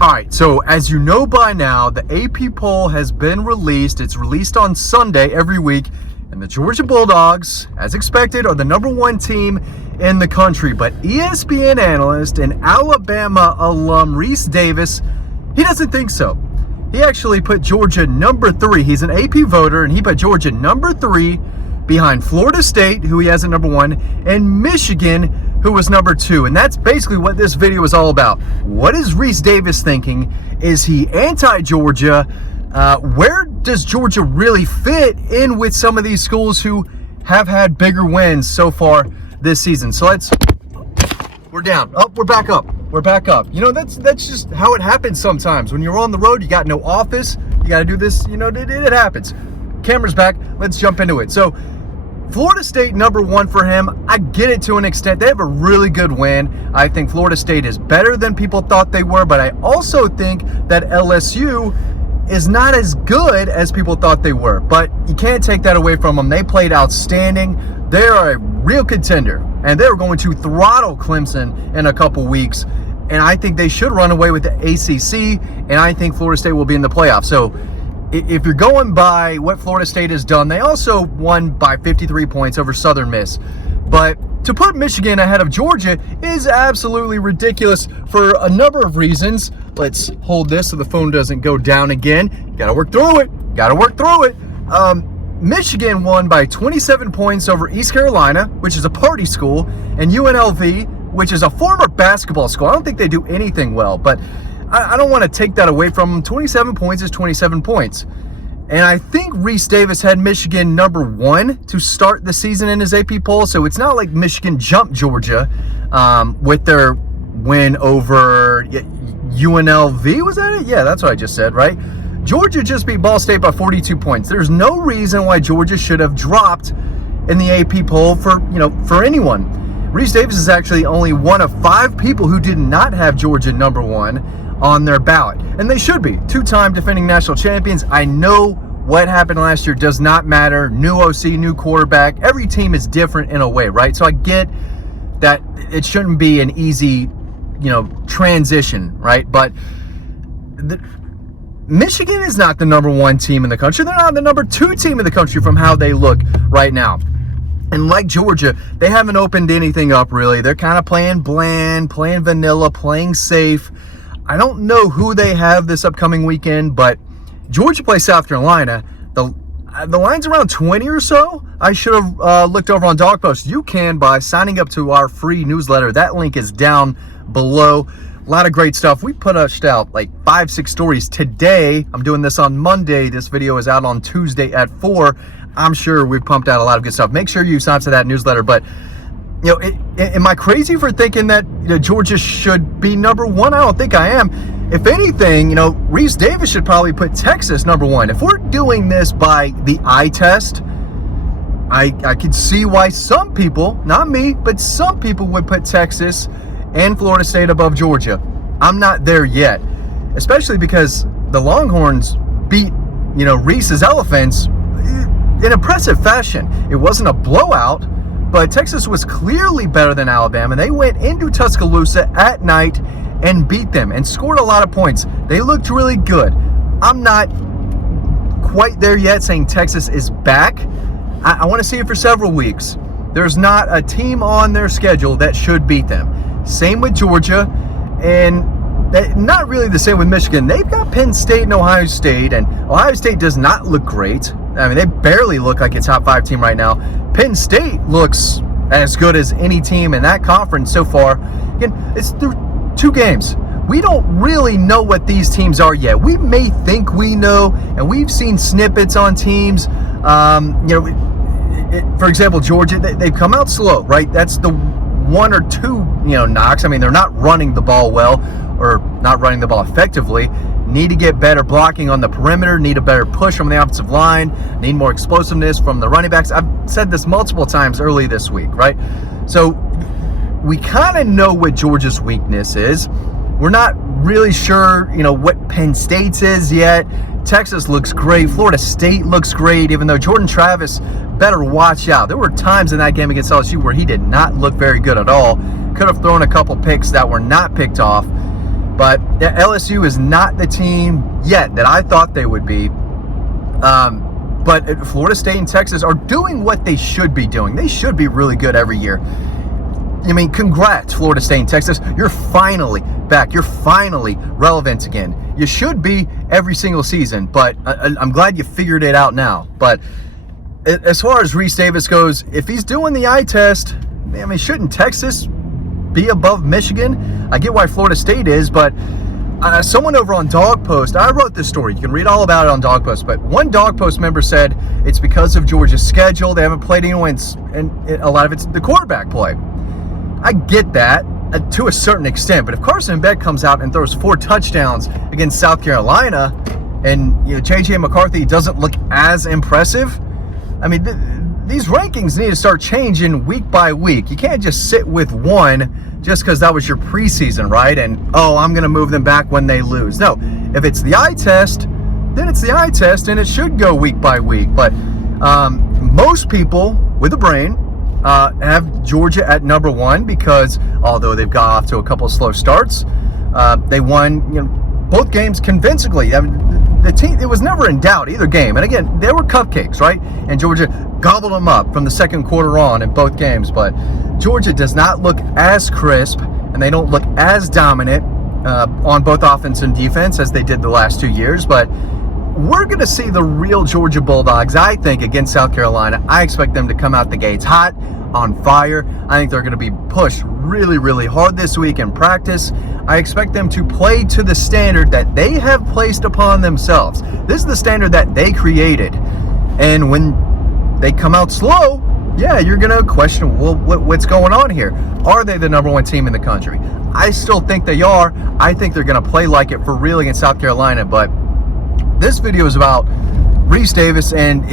All right, so as you know by now, the AP poll has been released. It's released on Sunday every week, and the Georgia Bulldogs, as expected, are the #1 team in the country. But ESPN analyst and Alabama alum Rece Davis, he doesn't think so. He actually put Georgia #3. He's an AP voter, and he put Georgia #3 behind Florida State, who he has at #1, and Michigan, who was #2. And that's basically what this video is all about. What is Rece Davis thinking? Is he anti-Georgia? Where does Georgia really fit in with some of these schools who have had bigger wins so far this season? So we're down. Oh, we're back up. We're back up. You know, that's just how it happens sometimes. When you're on the road, you got no office. You got to do this. You know, it happens. Camera's back. Let's jump into it. So, Florida State #1 for him. I get it to an extent. They have a really good win. I think Florida State is better than people thought they were, but I also think that LSU is not as good as people thought they were. But you can't take that away from them. They played outstanding. They are a real contender, and they're going to throttle Clemson in a couple weeks. And I think they should run away with the ACC, and I think Florida State will be in the playoffs. So if you're going by what Florida State has done, they also won by 53 points over Southern Miss. But to put Michigan ahead of Georgia is absolutely ridiculous for a number of reasons. Let's hold this so the phone doesn't go down again. Gotta work through it. Michigan won by 27 points over East Carolina, which is a party school, and UNLV, which is a former basketball school. I don't think they do anything well, but I don't want to take that away from them. 27 points is 27 points. And I think Rece Davis had Michigan #1 to start the season in his AP poll. So it's not like Michigan jumped Georgia with their win over UNLV. Was that it? Yeah, that's what I just said, right? Georgia just beat Ball State by 42 points. There's no reason why Georgia should have dropped in the AP poll for anyone. Rece Davis is actually only one of 5 people who did not have Georgia #1 on their ballot. And they should be. 2-time defending national champions. I know what happened last year does not matter. New OC, new quarterback. Every team is different in a way, right? So I get that it shouldn't be an easy, transition, right? But Michigan is not the #1 team in the country. They're not the #2 team in the country from how they look right now. And like Georgia, they haven't opened anything up really. They're kind of playing bland, playing vanilla, playing safe. I don't know who they have this upcoming weekend, but Georgia plays South Carolina. The line's around 20 or so. I should have looked over on Dog Post. You can by signing up to our free newsletter. That link is down below. A lot of great stuff. We pushed out like 5-6 stories today. I'm doing this on Monday. This video is out on Tuesday at 4. I'm sure we've pumped out a lot of good stuff. Make sure you sign up to that newsletter. But am I crazy for thinking that Georgia should be #1? I don't think I am. If anything, Rece Davis should probably put Texas #1. If we're doing this by the eye test, I could see why some people, not me, but some people would put Texas and Florida State above Georgia. I'm not there yet, especially because the Longhorns beat, Rece's Elephants in impressive fashion. It wasn't a blowout, but Texas was clearly better than Alabama. They went into Tuscaloosa at night and beat them and scored a lot of points. They looked really good. I'm not quite there yet saying Texas is back. I want to see it for several weeks. There's not a team on their schedule that should beat them. Same with Georgia, and not really the same with Michigan. They've got Penn State and Ohio State, and Ohio State does not look great. I mean, they barely look like a top 5 team right now. Penn State looks as good as any team in that conference so far. Again, it's through 2 games. We don't really know what these teams are yet. We may think we know, and we've seen snippets on teams. For example, Georgia, they've come out slow, right? That's the 1 or 2, knocks. I mean, they're not running the ball well or not running the ball effectively. Need to get better blocking on the perimeter, need a better push from the offensive line, need more explosiveness from the running backs. I've said this multiple times early this week, right? So we kind of know what Georgia's weakness is. We're not really sure, what Penn State's is yet. Texas looks great. Florida State looks great, even though Jordan Travis better watch out. There were times in that game against LSU where he did not look very good at all. Could have thrown a couple picks that were not picked off. But LSU is not the team yet that I thought they would be. But Florida State and Texas are doing what they should be doing. They should be really good every year. I mean, congrats, Florida State and Texas. You're finally back. You're finally relevant again. You should be every single season, but I'm glad you figured it out now. But as far as Rece Davis goes, if he's doing the eye test, I mean, shouldn't Texas be above Michigan? I get why Florida State is, but someone over on Dog Post, I wrote this story. You can read all about it on Dog Post, but one Dog Post member said it's because of Georgia's schedule. They haven't played anyone, and a lot of it's the quarterback play. I get that to a certain extent, but if Carson Beck comes out and throws 4 touchdowns against South Carolina, and J.J. McCarthy doesn't look as impressive, I mean, these rankings need to start changing week by week. You can't just sit with one just because that was your preseason, right? And, I'm going to move them back when they lose. No, if it's the eye test, then it's the eye test, and it should go week by week. But most people with a brain have Georgia at number 1 because although they've got off to a couple of slow starts, they won both games convincingly. I mean, the team, it was never in doubt either game. And again, they were cupcakes, right? And Georgia gobbled them up from the second quarter on in both games. But Georgia does not look as crisp, and they don't look as dominant on both offense and defense as they did the last 2 years. But we're going to see the real Georgia Bulldogs, I think, against South Carolina. I expect them to come out the gates hot, on fire. I think they're going to be pushed really, really hard this week in practice. I expect them to play to the standard that they have placed upon themselves. This is the standard that they created. And when they come out slow, yeah, you're going to question, well, what's going on here? Are they the number 1 team in the country? I still think they are. I think they're going to play like it for real against South Carolina. But this video is about Rece Davis and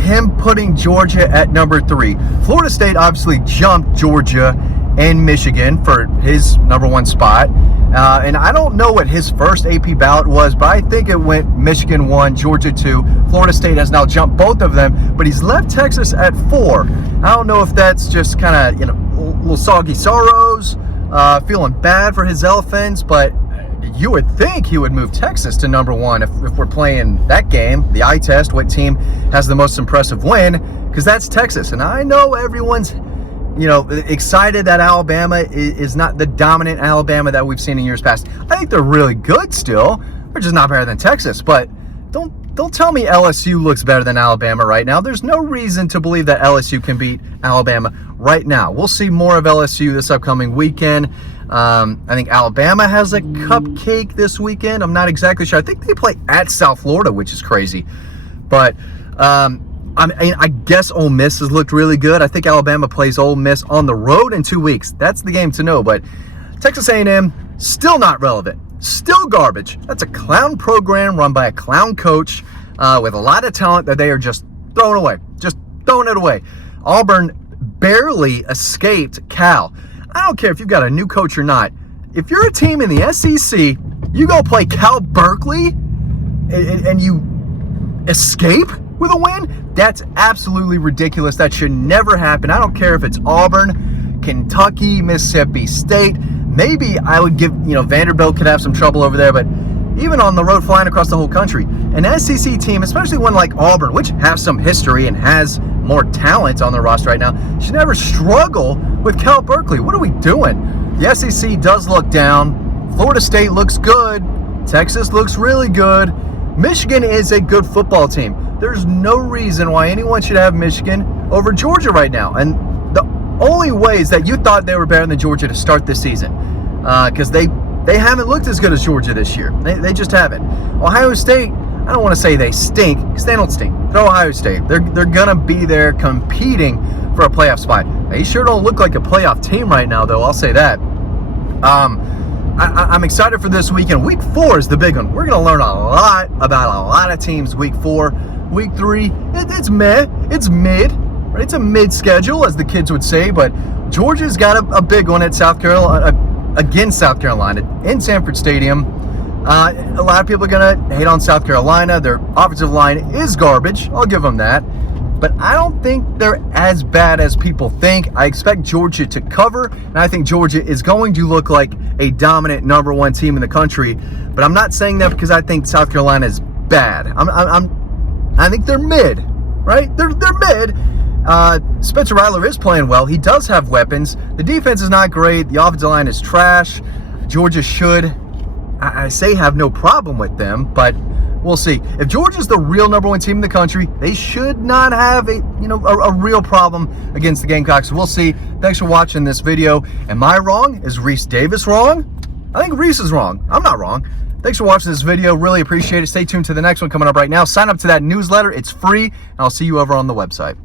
him putting Georgia at number 3. Florida State obviously jumped Georgia and Michigan for his number 1 spot. And I don't know what his first AP ballot was, but I think it went Michigan 1, Georgia 2. Florida State has now jumped both of them, but he's left Texas at 4. I don't know if that's just kind of, little soggy sorrows, feeling bad for his Elephants, but you would think he would move Texas to number 1 if we're playing that game, the eye test, what team has the most impressive win, because that's Texas. And I know everyone's, excited that Alabama is not the dominant Alabama that we've seen in years past. I think they're really good still. They're just not better than Texas. But don't tell me LSU looks better than Alabama right now. There's no reason to believe that LSU can beat Alabama right now. We'll see more of LSU this upcoming weekend. I think Alabama has a cupcake this weekend. I'm not exactly sure. I think they play at South Florida, which is crazy. But I guess Ole Miss has looked really good. I think Alabama plays Ole Miss on the road in 2 weeks. That's the game to know. But Texas A&M, still not relevant. Still garbage. That's a clown program run by a clown coach with a lot of talent that they are just throwing away. Just throwing it away. Auburn barely escaped Cal. I don't care if you've got a new coach or not. If you're a team in the SEC, you go play Cal Berkeley and you escape with a win? That's absolutely ridiculous. That should never happen. I don't care if it's Auburn, Kentucky, Mississippi State. Maybe I would give, Vanderbilt could have some trouble over there, but even on the road flying across the whole country, an SEC team, especially one like Auburn, which has some history and has more talent on their roster right now, should never struggle with Cal Berkeley. What are we doing? The SEC does look down. Florida State looks good. Texas looks really good. Michigan is a good football team. There's no reason why anyone should have Michigan over Georgia right now. And the only way is that you thought they were better than Georgia to start this season, because they haven't looked as good as Georgia this year. They just haven't. Ohio State, I don't want to say they stink, because they don't stink. They're Ohio State. They're going to be there competing for a playoff spot. They sure don't look like a playoff team right now, though. I'll say that. I'm excited for this weekend. Week 4 is the big one. We're going to learn a lot about a lot of teams week 4. Week 3, it's meh. It's mid. Right? It's a mid schedule, as the kids would say, but Georgia's got a big one at South Carolina, against South Carolina in Sanford Stadium. A lot of people are going to hate on South Carolina. Their offensive line is garbage. I'll give them that. but I don't think they're as bad as people think. I expect Georgia to cover, and I think Georgia is going to look like a dominant number one team in the country. But I'm not saying that because I think South Carolina is bad. I think they're mid, right? They're mid. Spencer Rattler is playing well. He does have weapons. The defense is not great. The offensive line is trash. Georgia should, I say, have no problem with them, but we'll see. If Georgia's the real number one team in the country, they should not have a real problem against the Gamecocks. We'll see. Thanks for watching this video. Am I wrong? Is Rece Davis wrong? I think Rece is wrong. I'm not wrong. Thanks for watching this video. Really appreciate it. Stay tuned to the next one coming up right now. Sign up to that newsletter. It's free, and I'll see you over on the website.